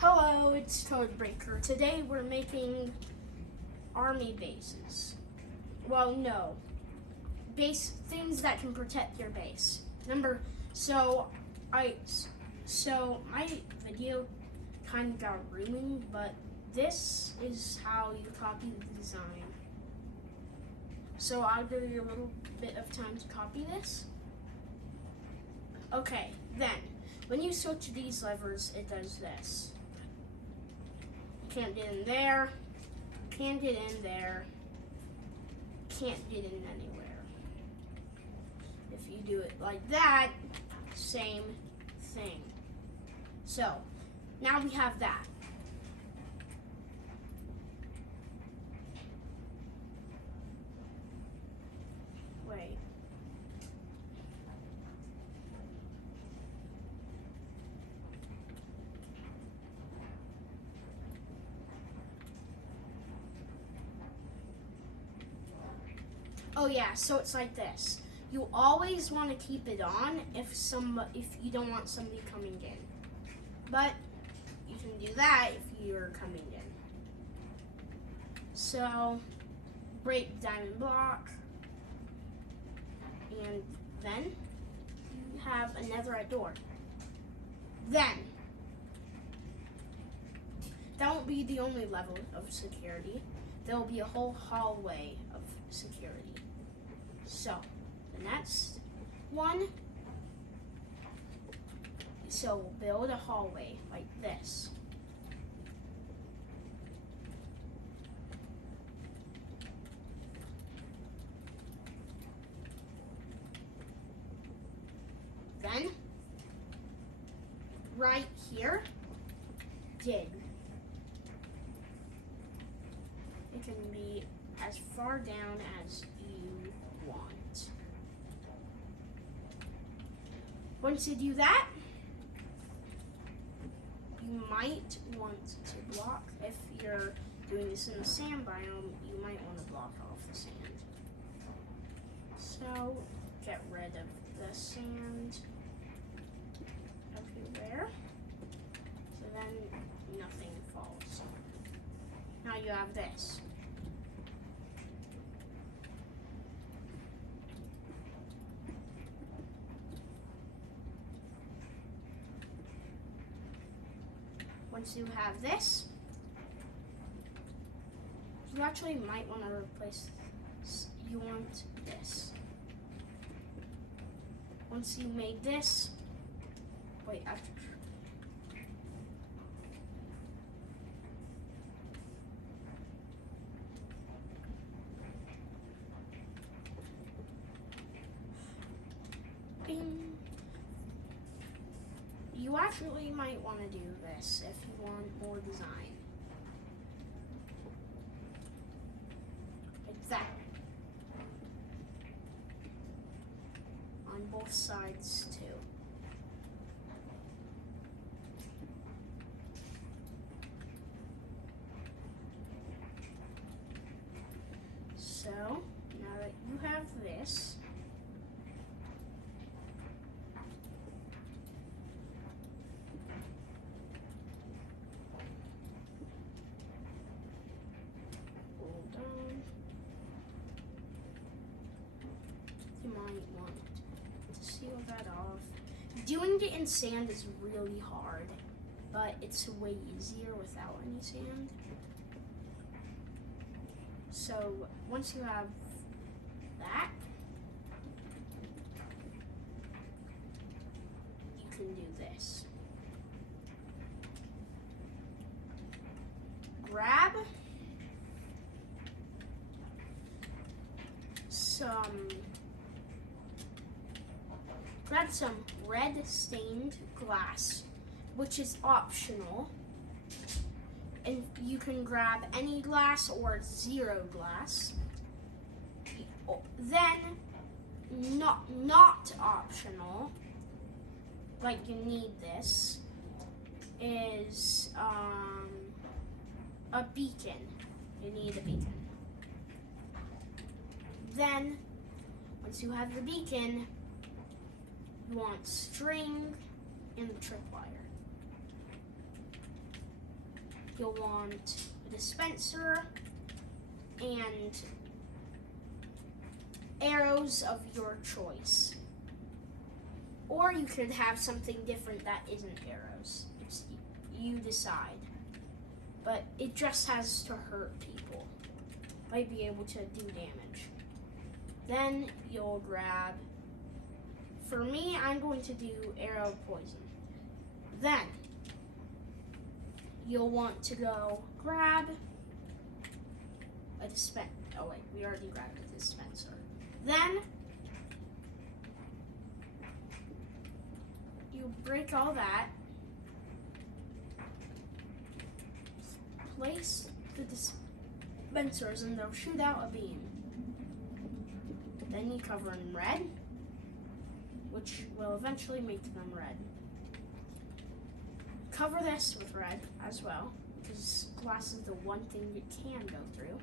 Hello, it's Codebreaker. Today we're making army bases. Well, no. Things that can protect your base. So my video kind of got ruined, but this is how you copy the design. So I'll give you a little bit of time to copy this. Okay, then, when you switch these levers, it does this. Can't get in there, can't get in there, can't get in anywhere. If you do it like that, same thing. So, now we have that. Wait. Oh yeah, so it's like this. You always want to keep it on if you don't want somebody coming in. But you can do that if you're coming in. So break diamond block, and then you have a netherite door. Then that won't be the only level of security. There will be a whole hallway of security. So, the next one, so we'll build a hallway like this. Then, right here, dig. It can be as far down as you want. Once you do that, you might want to block, if you're doing this in the sand biome, you might want to block off the sand. So, get rid of the sand everywhere, so then nothing falls. Now you have this. Once you have this, you actually might want to replace this. You want this. Once you made this, wait, after. Bing. You actually might want to do this if you want more design. Like that. On both sides too. So, now that you have this, seal that off. Doing it in sand is really hard, but it's way easier without any sand. So once you have that, you can do this. Grab some red stained glass, which is optional, and you can grab any glass or 0 glass. Then, not optional, like you need this, is a beacon. You need a beacon. Then, once you have the beacon, you want string and the tripwire. you'll want a dispenser and arrows of your choice. Or you could have something different that isn't arrows. You decide. But it just has to hurt people. Might be able to do damage. Then you'll grab, for me, I'm going to do arrow poison. Then you'll want to go grab a dispenser. Oh wait, we already grabbed a dispenser. Then you break all that, place the dispensers and they'll shoot out a beam. Then you cover in red, which will eventually make them red. Cover this with red as well, because glass is the one thing you can go through.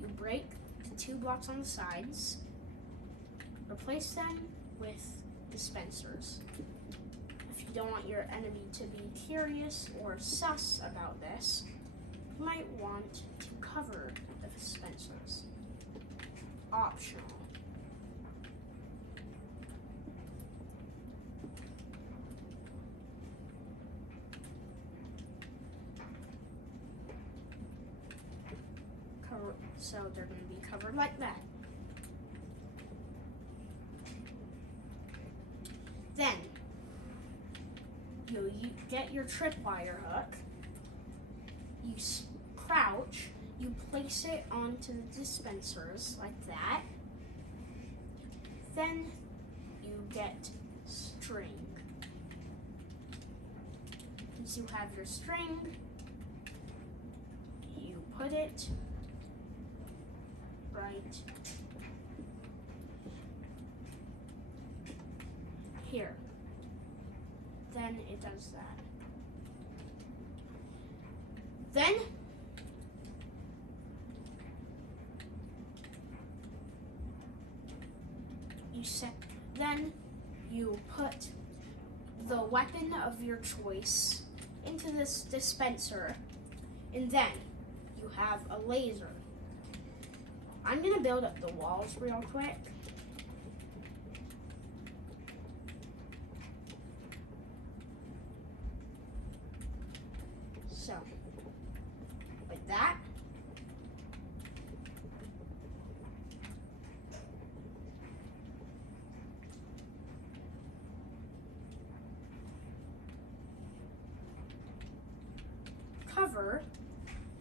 You break the 2 blocks on the sides, replace them with dispensers. If you don't want your enemy to be curious or sus about this, you might want to cover the dispensers. Optional. So they're going to be covered like that. Then you get your tripwire hook, you crouch, you place it onto the dispensers like that. Then you get string. Once you have your string, you put it right here. Then it does that. Then you put the weapon of your choice into this dispenser, and then you have a laser. I'm gonna build up the walls real quick. So, like that. Cover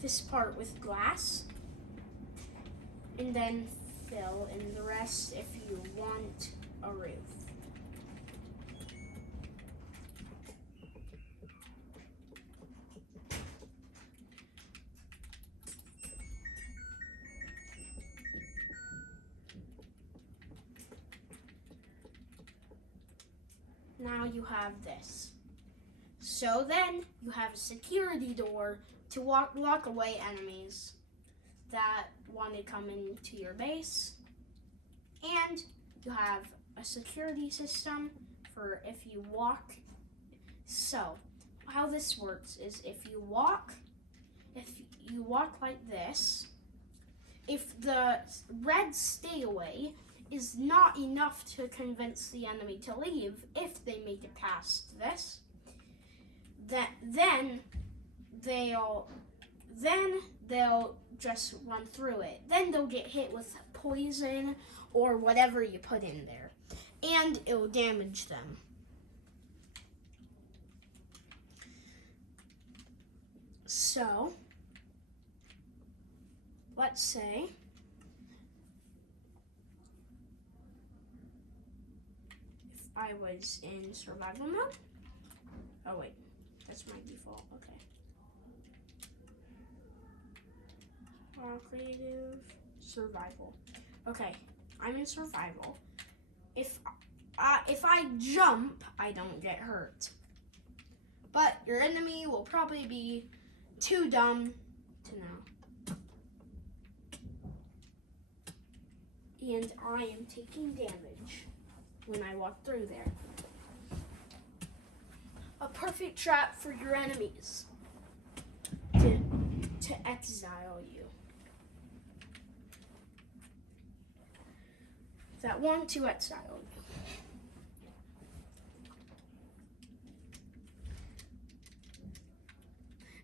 this part with glass, and then fill in the rest if you want a roof. Now you have this. So then you have a security door to lock away enemies that want to come into your base. And you have a security system for if you walk. So how this works is if you walk like this, if the red stay away is not enough to convince the enemy to leave, if they make it past this, then they'll just run through it. Then they'll get hit with poison or whatever you put in there, and it will damage them. So, let's say if I was in survival mode. Oh wait, that's my default. Okay. Creative, survival. Okay, I'm in survival. If I jump, I don't get hurt. But your enemy will probably be too dumb to know. And I am taking damage when I walk through there. A perfect trap for your enemies to to exile you. That want to exile you.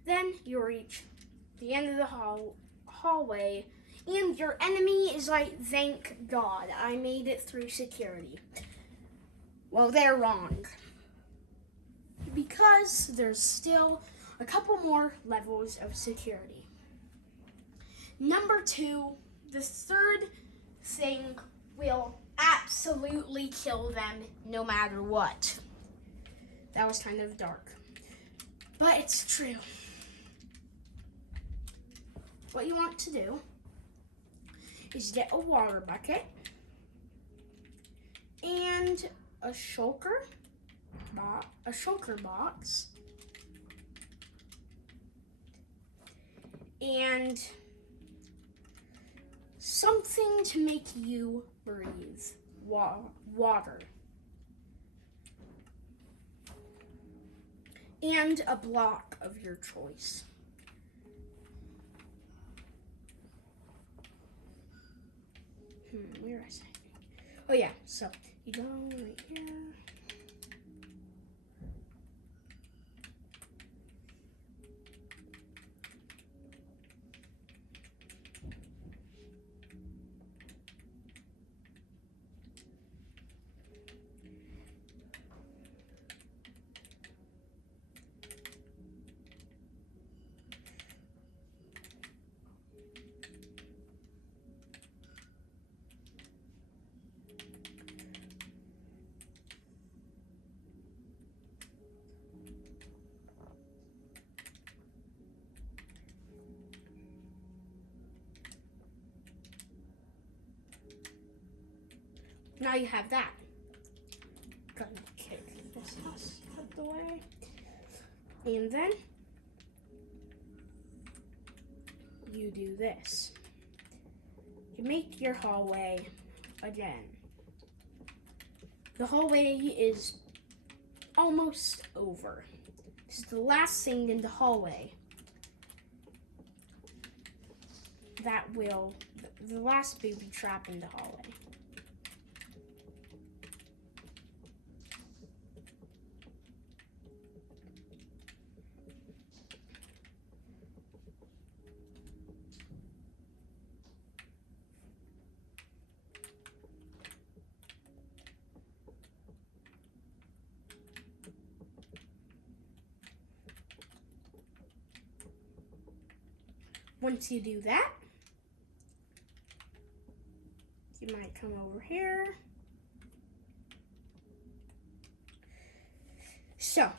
Then you reach the end of the hallway, and your enemy is like, thank God, I made it through security. Well, they're wrong. Because there's still a couple more levels of security. Number 2, the third thing will absolutely kill them no matter what. That was kind of dark, but it's true. What you want to do is get a water bucket and a shulker box, and something to make you breathe. Water. And a block of your choice. Where is it? Oh yeah, so you go right here. Now you have that. Gonna kick this out of the way. And then you do this. You make your hallway again. The hallway is almost over. This is the last thing in the hallway the last booby trap in the hallway. Once you do that, you might come over here. So,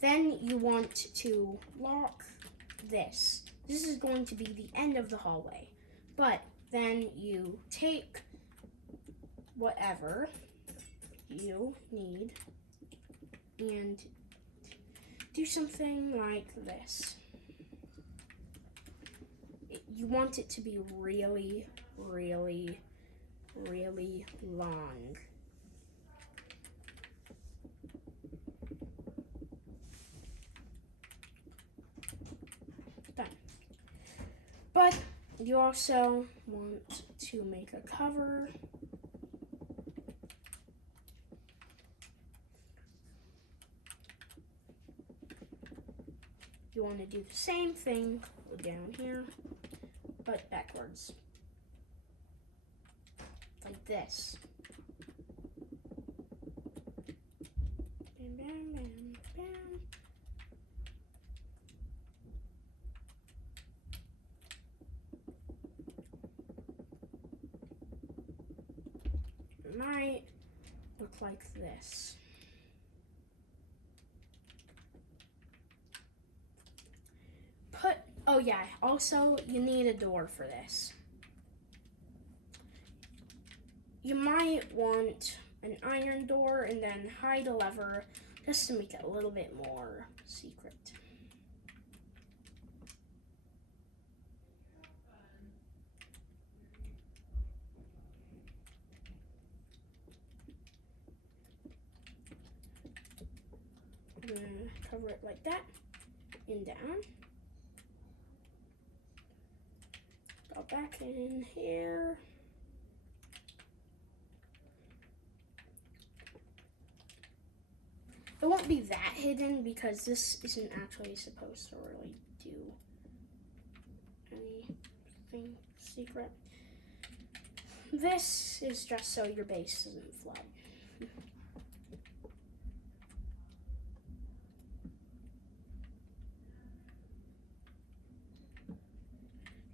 then you want to lock this. This is going to be the end of the hallway. But then you take whatever you need and do something like this. You want it to be really, really, really long. Done. But you also want to make a cover. You want to do the same thing down here, but backwards. Like this. Bam, bam, bam, bam. It might look like this. Oh yeah, also you need a door for this. You might want an iron door and then hide a lever just to make it a little bit more secret. I'm gonna cover it like that and down. Go back in here. It won't be that hidden because this isn't actually supposed to really do anything secret. This is just so your base doesn't flood.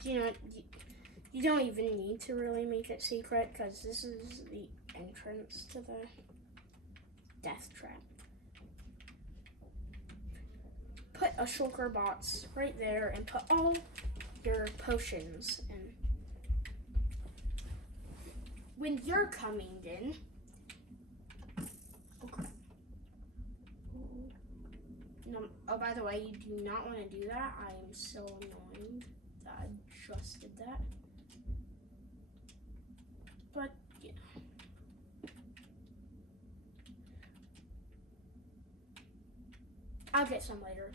You know, you don't even need to really make it secret because this is the entrance to the death trap. Put a shulker box right there and put all your potions in. When you're coming in, no, oh, by the way, you do not want to do that. I am so annoyed that I just did that. But, yeah. I'll get some later.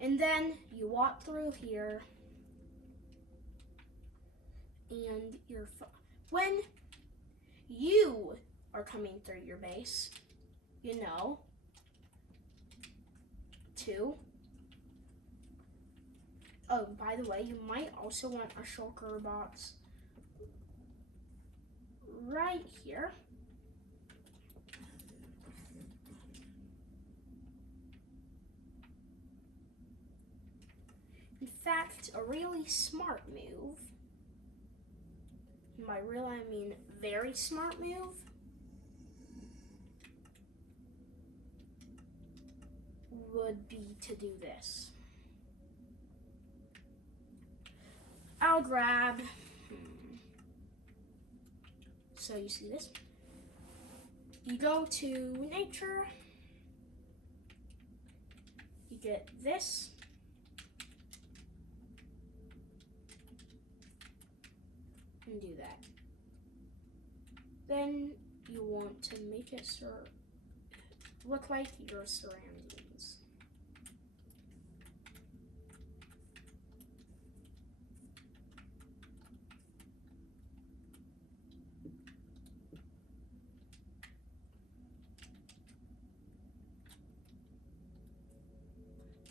And then you walk through here, and when you are coming through your base, you know, oh, by the way, you might also want a shulker box right here. In fact, a really smart move, and by real I mean very smart move, would be to do this. I'll grab, so you see this, you go to nature, you get this, and do that. Then you want to make it look like your surroundings.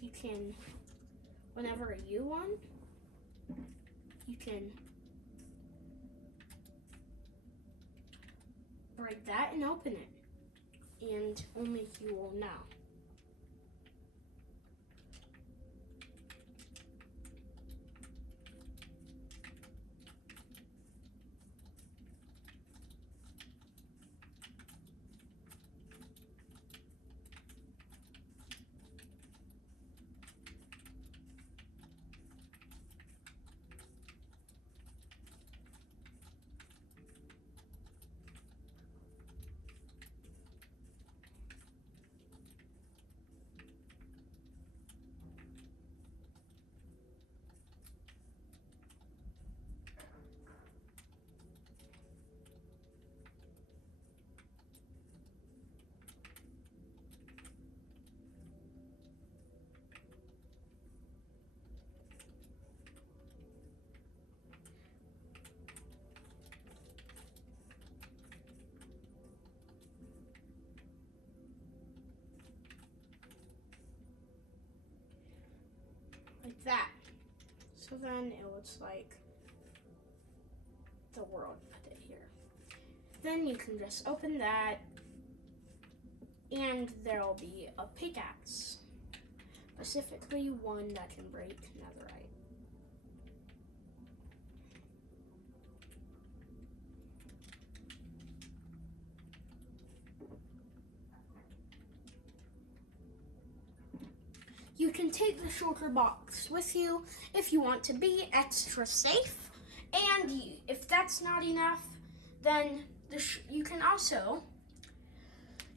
You can, whenever you want, you can break that and open it, and only you will know. Like that. So then it looks like the world put it here. Then you can just open that, and there'll be a pickaxe, specifically one that can break netherite. You can take the shulker box with you if you want to be extra safe, and if that's not enough, then you can also,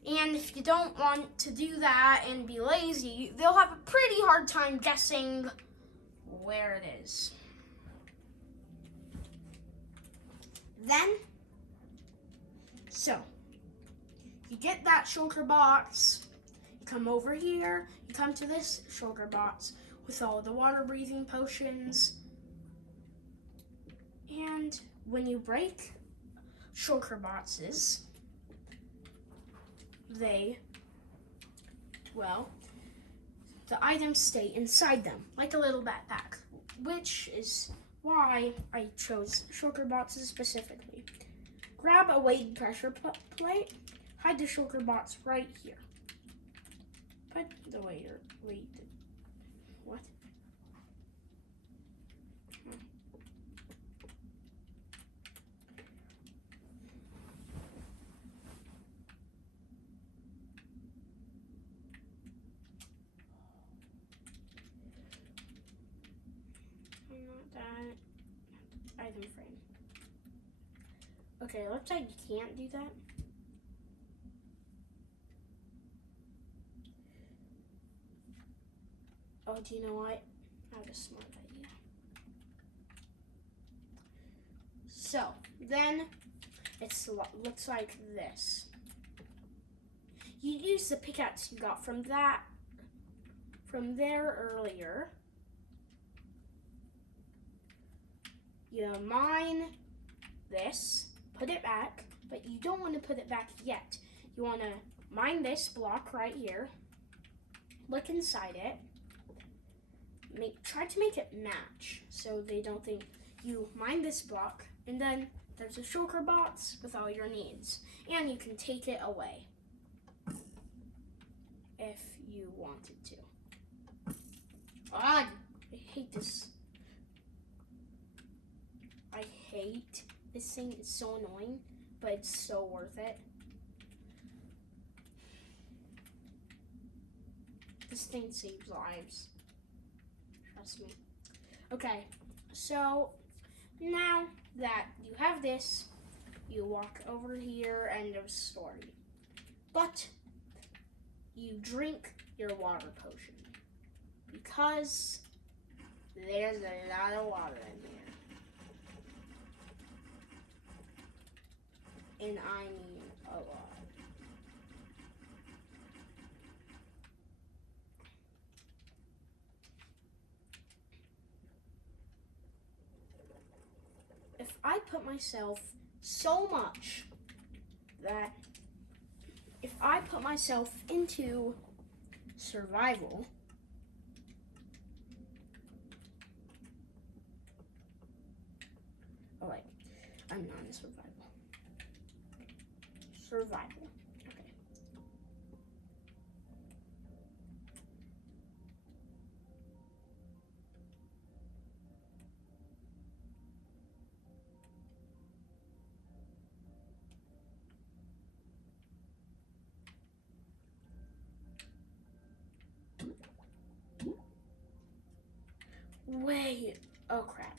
and if you don't want to do that and be lazy, they'll have a pretty hard time guessing where it is. Then, so, you get that shulker box, you come over here, you come to this shulker box with all the water breathing potions, And when you break shulker boxes, the items stay inside them, like a little backpack, which is why I chose shulker boxes specifically. Grab a weighted pressure plate, hide the shulker box right here. Put the what? Not that item frame. Okay, looks like you can't do that. Oh, do you know what? I have a smart idea. So, then it looks like this. You use the pickaxe you got from there earlier. You mine this, put it back, but you don't want to put it back yet. You want to mine this block right here. Look inside it. Try to make it match so they don't think you mine this block, and then there's a shulker box with all your needs, and you can take it away if you wanted to. I hate this. I hate this thing. It's so annoying, but it's so worth it. This thing saves lives. Trust me. Okay, so now that you have this, you walk over here, end of story. But you drink your water potion because there's a lot of water in here. And I mean a lot. If I put myself so much that if I put myself into survival, oh wait, I'm not in survival. Survival, okay. Wait, oh crap.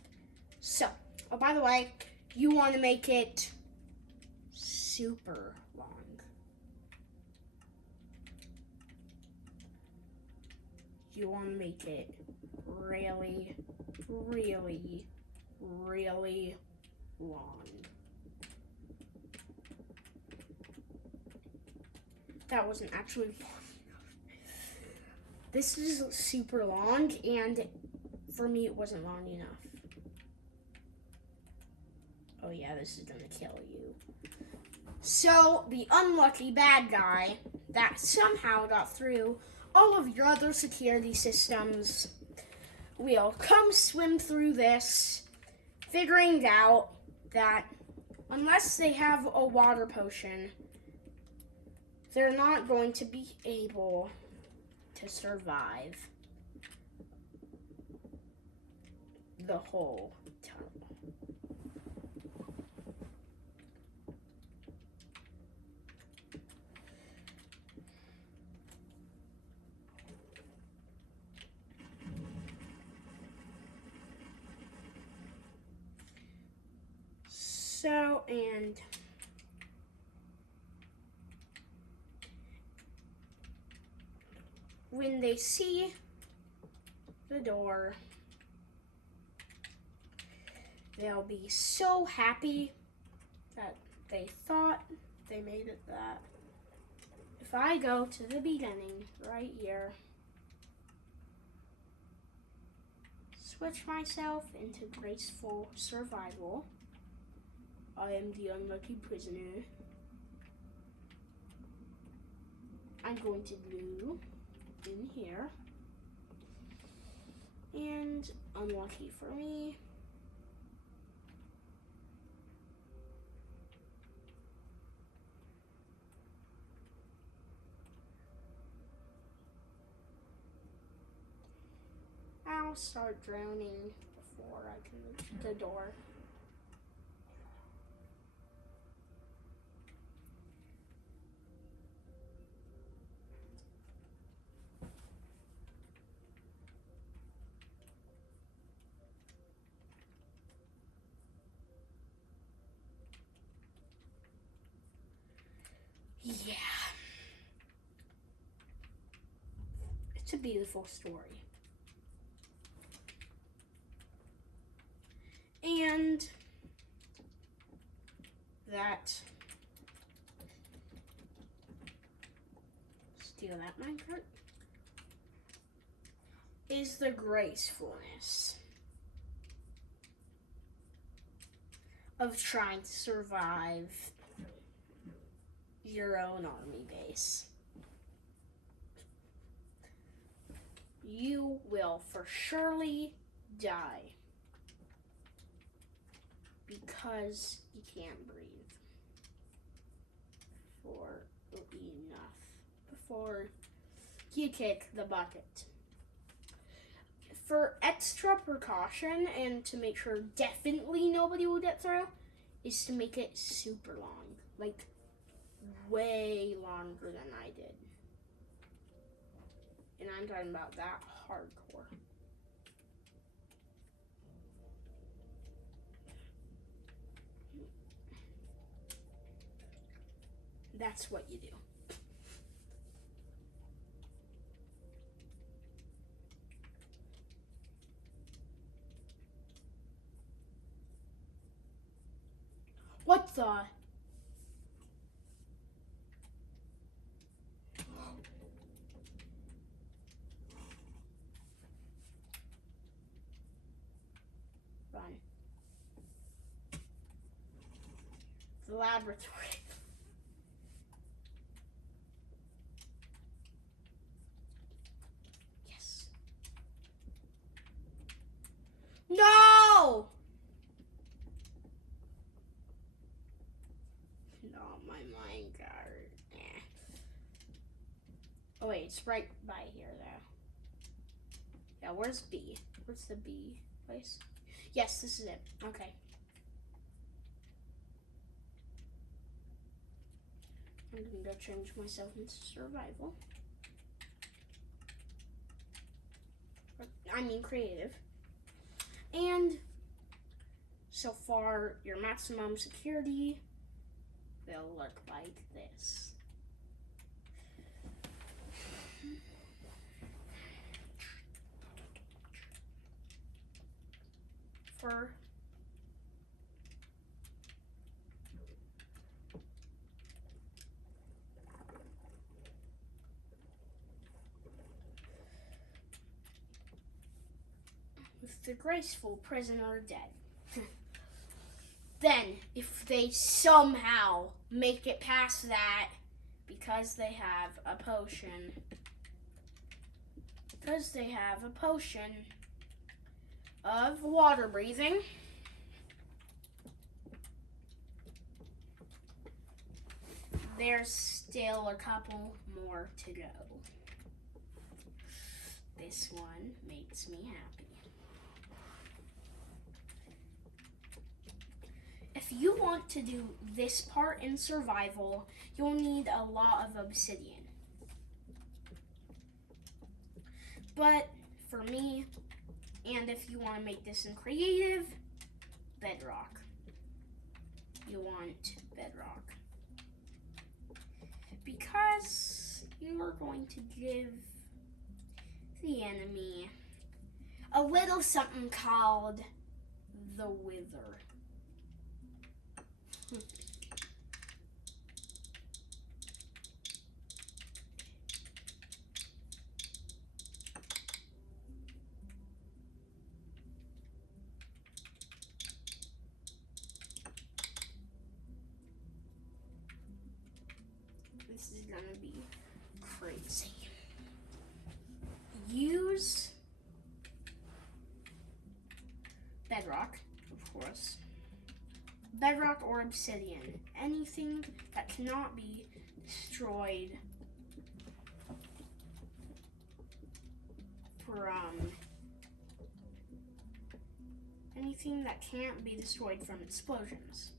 So, oh by the way, you want to make it super long. You want to make it really, really, really long. That wasn't actually long enough. This is super long, and for me it wasn't long enough. Oh yeah, this is gonna kill you. So, the unlucky bad guy that somehow got through all of your other security systems will come swim through this, figuring out that unless they have a water potion, they're not going to be able to survive the whole tunnel. So, and when they see the door, they'll be so happy that they thought they made it that. If I go to the beginning right here, switch myself into graceful survival. I am the unlucky prisoner. I'm going to do in here. And unlucky for me. I'll start drowning before I can reach the door. Yeah. It's a beautiful story. And that, steal that minecart, is the gracefulness of trying to survive your own army base. You will for surely die because you can't breathe for enough before you kick the bucket. For extra precaution and to make sure definitely nobody will get through, is to make it super long, like way longer than I did. And I'm talking about that hardcore. That's what you do. What the? Run. The laboratory. Yes. No! Not my minecart. Eh. Oh wait, it's right by here though. Yeah, where's B? Where's the B place? Yes, this is it. Okay. I'm gonna go change myself into survival. I mean creative. And so far, your maximum security will look like this. For with the graceful prisoner dead. Then, if they somehow make it past that, because they have a potion, of water breathing, there's still a couple more to go. This one makes me happy. If you want to do this part in survival, you'll need a lot of obsidian. But for me, and if you want to make this in creative, bedrock. You want bedrock. Because you are going to give the enemy a little something called the Wither. This is gonna be crazy. Use bedrock, of course. Bedrock or obsidian. Anything that cannot be destroyed from anything that can't be destroyed from explosions.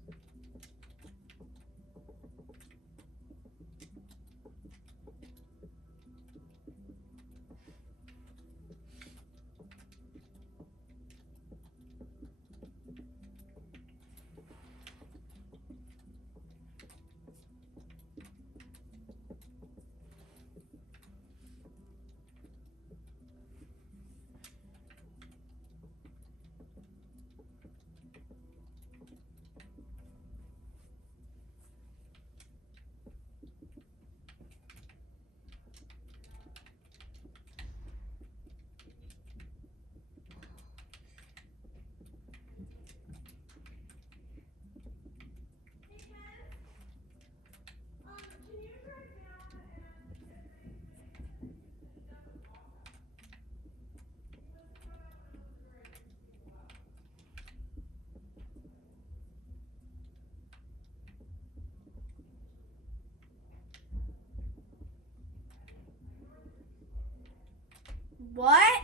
What?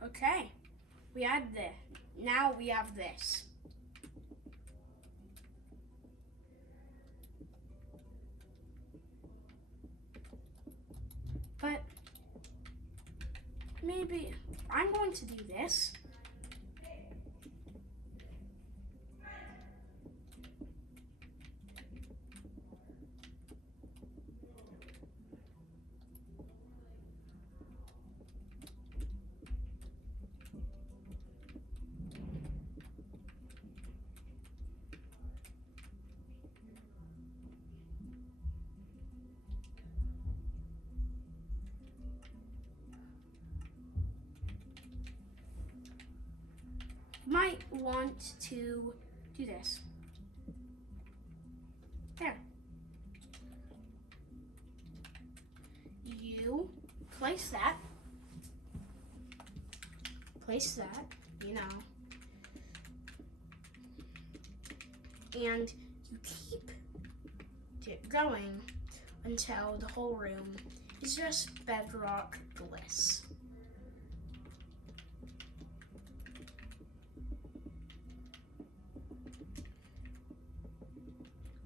Okay, we had this. Now we have this. But maybe I'm going to do this. Might want to do this. There. You place that, you know, and you keep it going until the whole room is just bedrock bliss.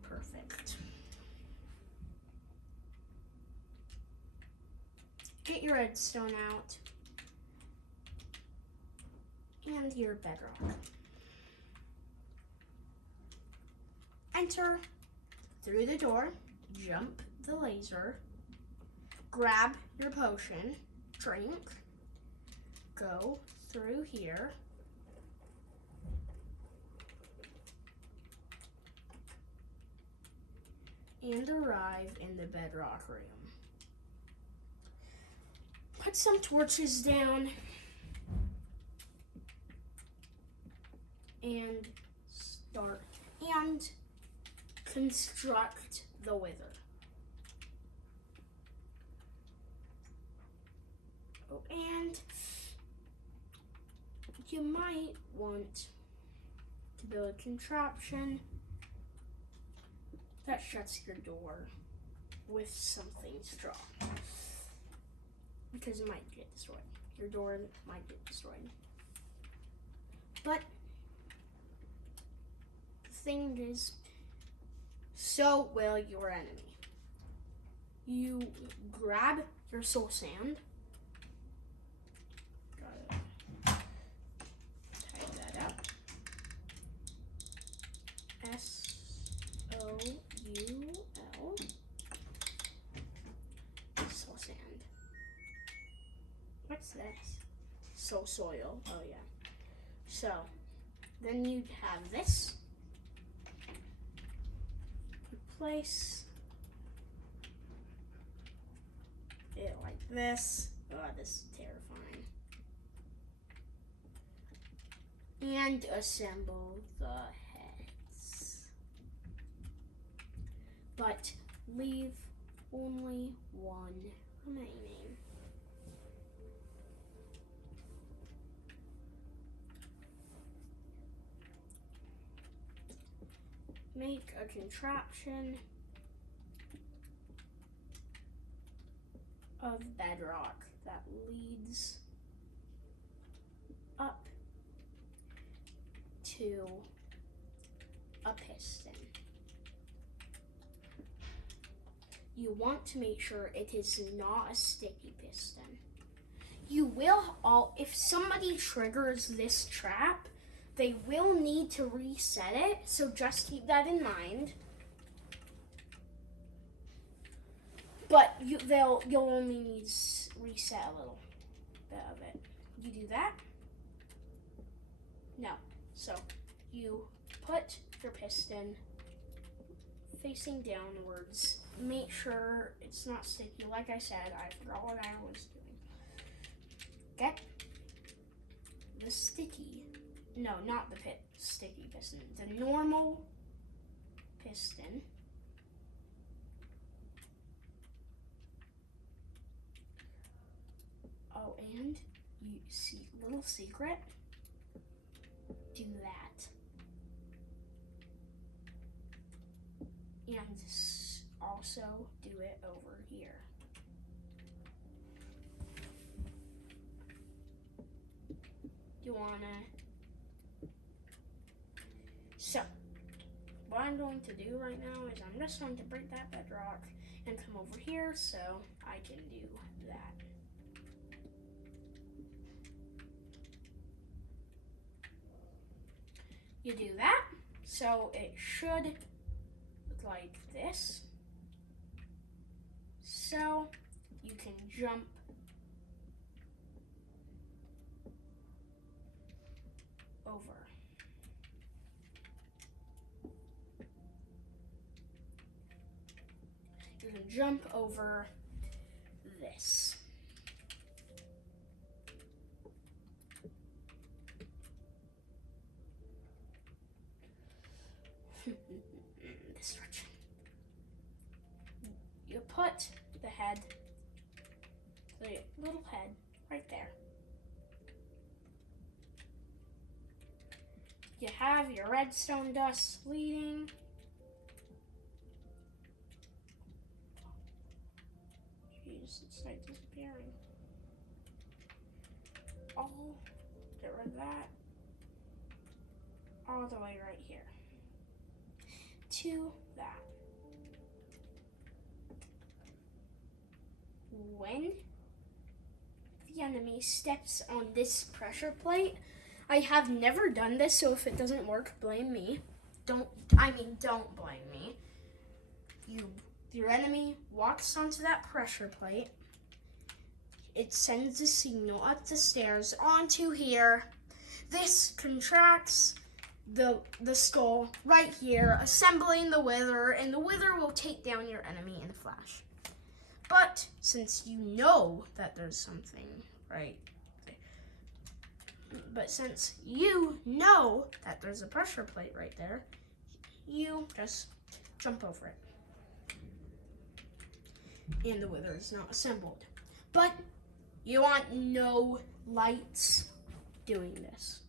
Perfect. Get your redstone out and your bedrock. Enter through the door, jump the laser, grab your potion, drink, go through here, and arrive in the bedrock room. Put some torches down and start and construct the wither. Oh, and you might want to build a contraption that shuts your door with something strong, because it might get destroyed. Your door might get destroyed. But the thing is, so will your enemy. You grab your soul sand. Gotta type that out. SOUL. Soul sand. What's this? Soil. Oh yeah. So then you'd have this. Place it like this. Oh, this is terrifying. And assemble the heads. But leave only one remaining. Make a contraption of bedrock that leads up to a piston. You want to make sure it is not a sticky piston. You will if somebody triggers this trap, they will need to reset it, so just keep that in mind. But you'll only need to reset a little bit of it. You do that? No. So you put your piston facing downwards. Make sure it's not sticky. Like I said, I forgot what I was doing. Get the sticky. No, not the sticky piston. The normal piston. Oh, and you see, little secret. Do that. And also do it over here. You wanna. So, what I'm going to do right now is I'm just going to break that bedrock and come over here so I can do that. You do that, so it should look like this. So you can jump over. You can jump over this. This direction. You put the head, the little head, right there. You have your redstone dust leading. Jeez, it's like disappearing. Oh, get rid of that. All the way right here. To that. When the enemy steps on this pressure plate, I have never done this, so if it doesn't work, blame me. Don't blame me. Your enemy walks onto that pressure plate. It sends a signal up the stairs onto here. This contracts the skull right here, assembling the wither, and the wither will take down your enemy in a flash. But since you know that there's something right there, but since you know that there's a pressure plate right there, you just jump over it. And the wither is not assembled. But you want no lights doing this.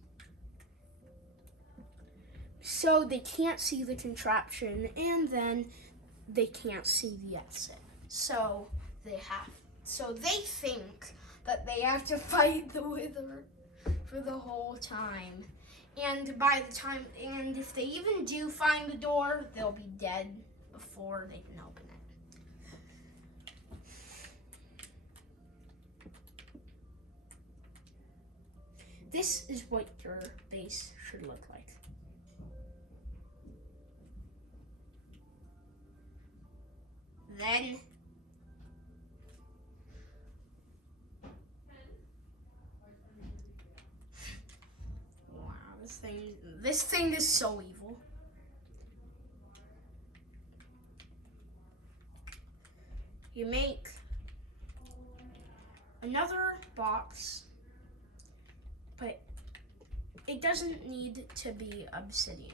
So they can't see the contraption, and then they can't see the exit. So they think that they have to fight the wither for the whole time. And if they even do find the door, they'll be dead before they can open it. This is what your base should look like. Then wow, this thing is so evil. You make another box, but it doesn't need to be obsidian.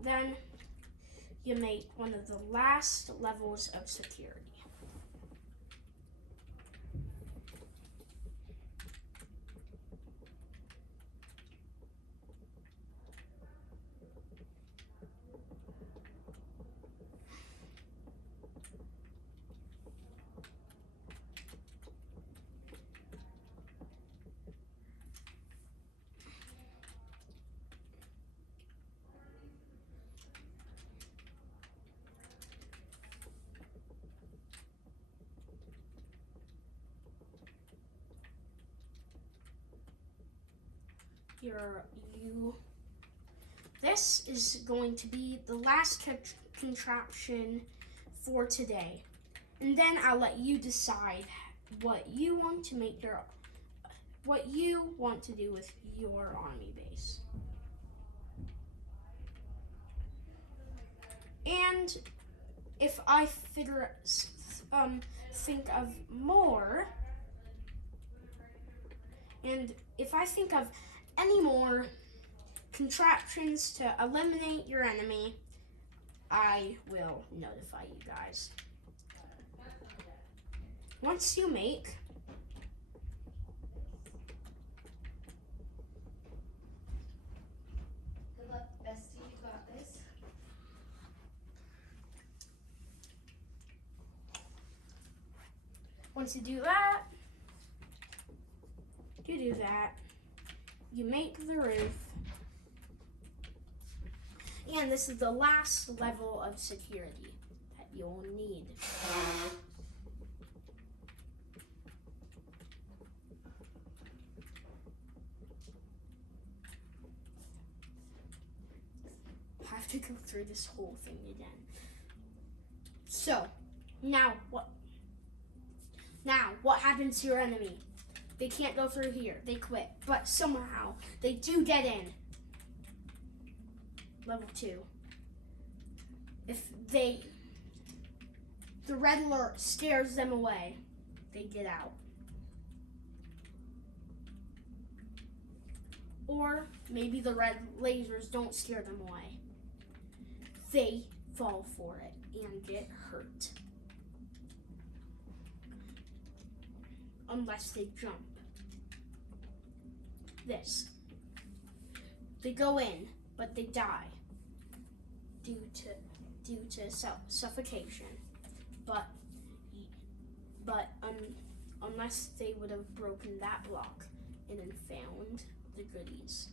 Then you make one of the last levels of security. This is going to be the last contraption for today. And then I'll let you decide what you want to do with your army base. And if I think of more, and if I think of any more contraptions to eliminate your enemy, I will notify you guys. Once you make good luck, bestie, you got this. Once you do that, you make the roof. And this is the last level of security that you'll need. I have to go through this whole thing again. So, now what happens to your enemy? They can't go through here. They quit. But somehow, they do get in. Level 2. If the red alert scares them away, they get out. Or maybe the red lasers don't scare them away. They fall for it and get hurt. Unless they jump. They go in, but they die due to suffocation. But unless they would have broken that block and then found the goodies.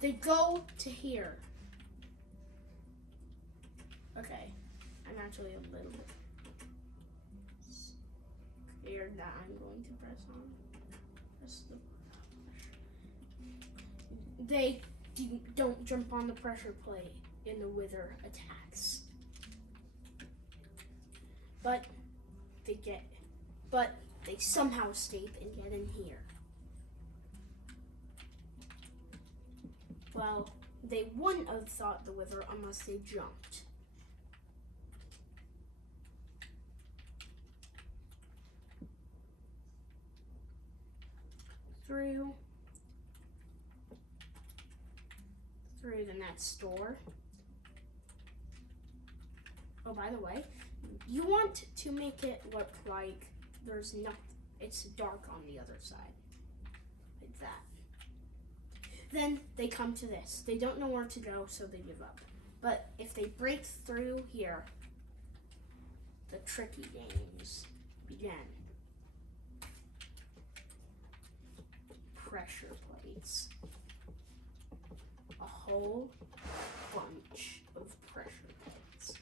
They go to here. Okay, I'm actually a little bit scared that I'm going to press the. They don't jump on the pressure plate in the wither attacks. But they somehow escape and get in here. Well, they wouldn't have thought the wither unless they jumped. Through the next door. Oh, by the way, you want to make it look like there's nothing. It's dark on the other side. Like that. Then they come to this. They don't know where to go, so they give up. But if they break through here, the tricky games begin. Pressure plates. A whole bunch of pressure plates.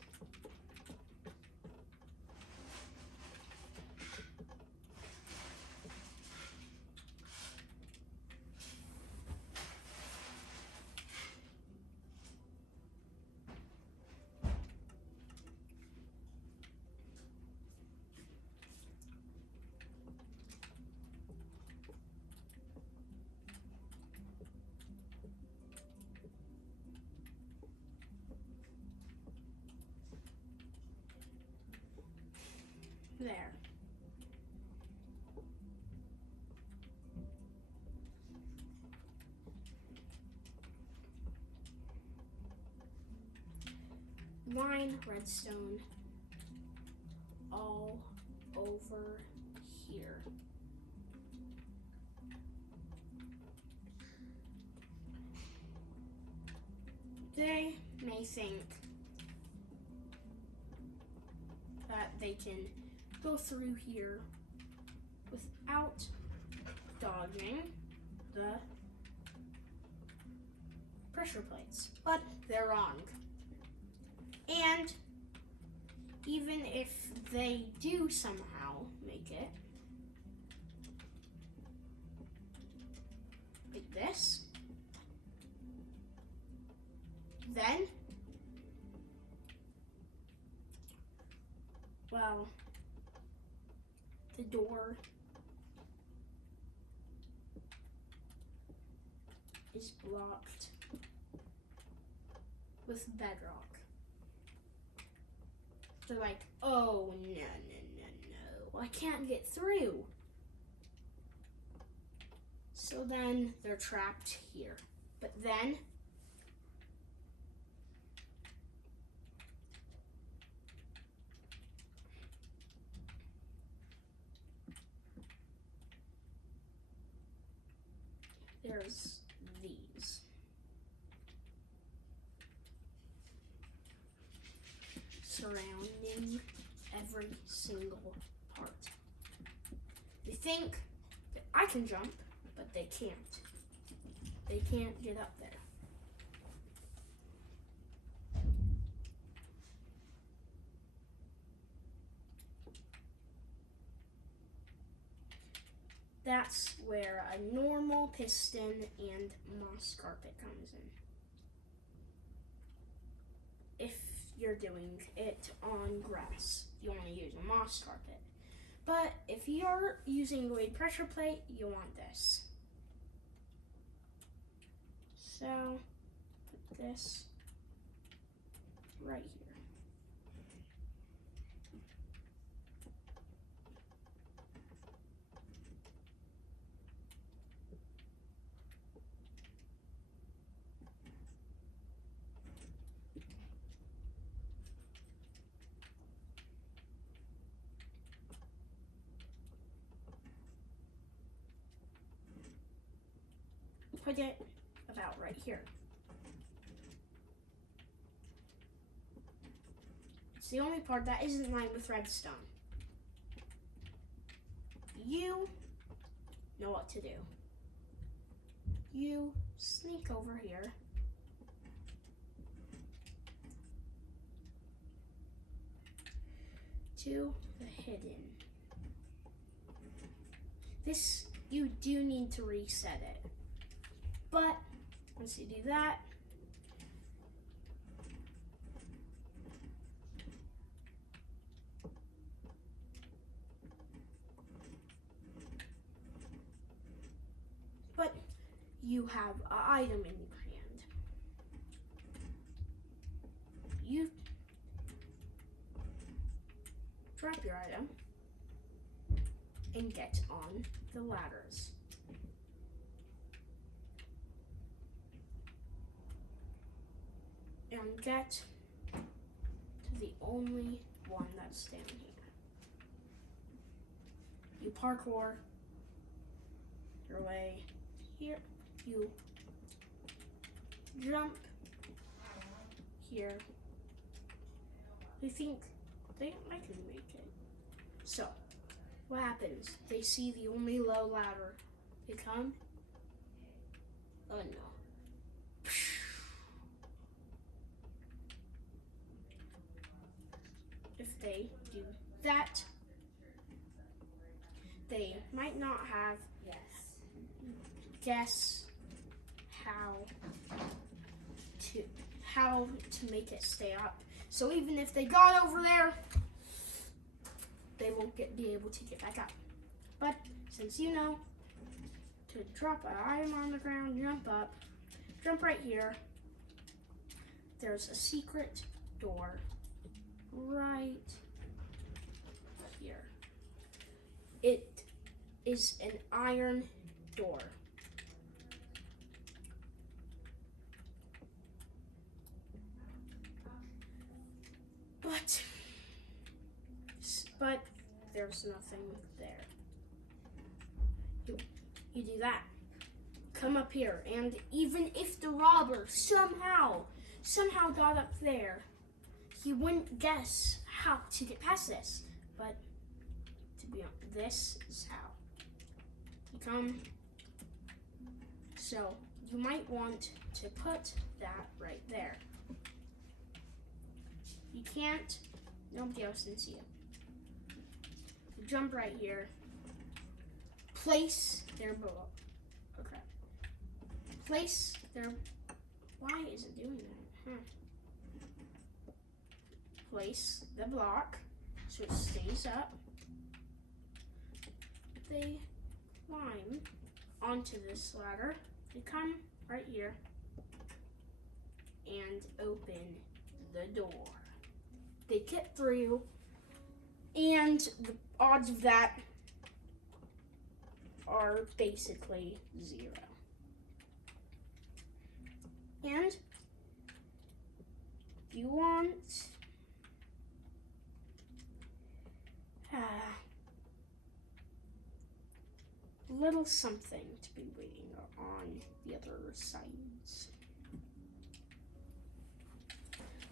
there. Line redstone all over here. They may think that they can go through here without dodging the pressure plates, but they're wrong. And even if they do somehow make it like this, then, well, the door is blocked with bedrock. They're like, oh, no, I can't get through. So then they're trapped here. But then there's these. Surrounding every single part. They think that I can jump, but they can't. They can't get up there. That's where a normal piston and moss carpet comes in. If you're doing it on grass, you want to use a moss carpet. But if you're using a pressure plate, you want this. So, put this right here. Put it about right here. It's the only part that isn't lined with redstone. You know what to do. You sneak over here. To the hidden. This, you do need to reset it. But once you do that, you have an item in your hand. You drop your item and get on the ladders. And get to the only one that's down here. You parkour your way here. You jump here. They think I can make it. So, what happens? They see the only low ladder. They come. Oh no. If they do that, they might not have guess how to make it stay up. So even if they got over there, they won't be able to get back up. But since you know to drop an item on the ground, jump up, jump right here. There's a secret door right here. it is an iron door. But there's nothing there. You do that. Come up here, and even if the robber somehow got up there, he wouldn't guess how to get past this. But to be honest, this is how. You come. So you might want to put that right there. You can't. Nobody else can see it. You jump right here. Place their block. Okay. Place their. Why is it doing that? Place the block so it stays up. They climb onto this ladder. They come right here and open the door. They get through, and the odds of that are basically 0. And if you want a little something to be waiting on the other sides,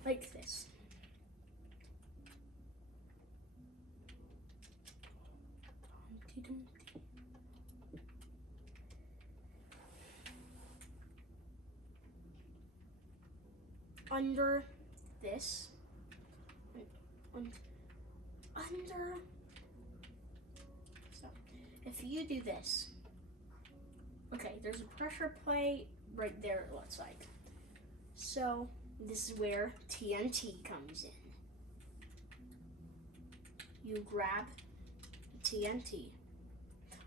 like this. Under this, and under, so if you do this, okay, there's a pressure plate right there, it looks like. So this is where TNT comes in. You grab the TNT.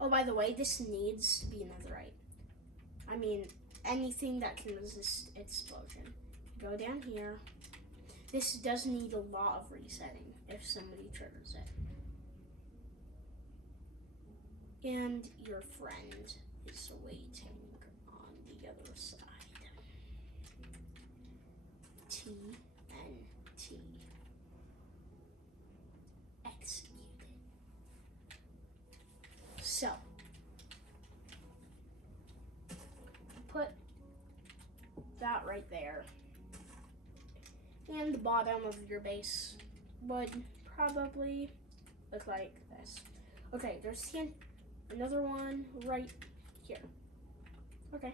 Oh, by the way, this needs to be netherite. I mean, anything that can resist explosion. Go down here. This does need a lot of resetting if somebody triggers it. And your friend is waiting on the other side. TNT. Executed. So, put that right there. And the bottom of your base would probably look like this. Okay, there's another one right here. Okay.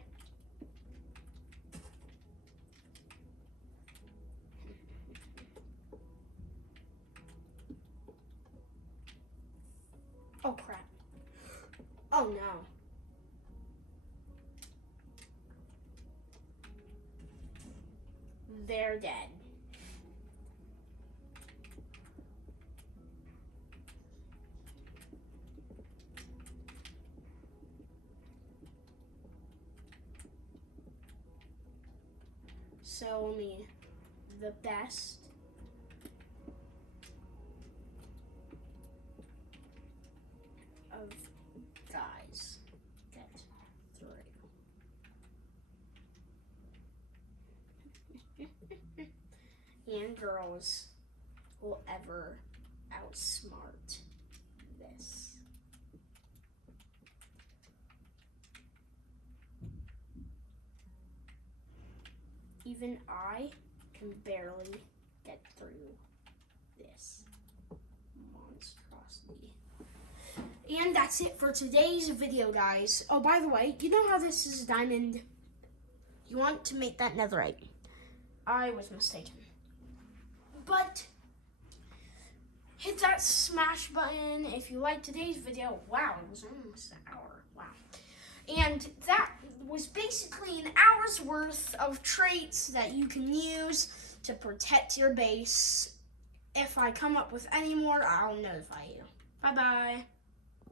Oh crap. Oh no. They're dead. So only the best of guys get through. And girls will ever outsmart this. Even I can barely get through this monstrosity. And that's it for today's video, guys. Oh, by the way, you know how this is diamond? You want to make that netherite. I was mistaken. But hit that smash button if you liked today's video. Wow, it was almost an hour. Wow. And that was basically an hour's worth of traits that you can use to protect your base. If I come up with any more, I'll notify you. Bye-bye.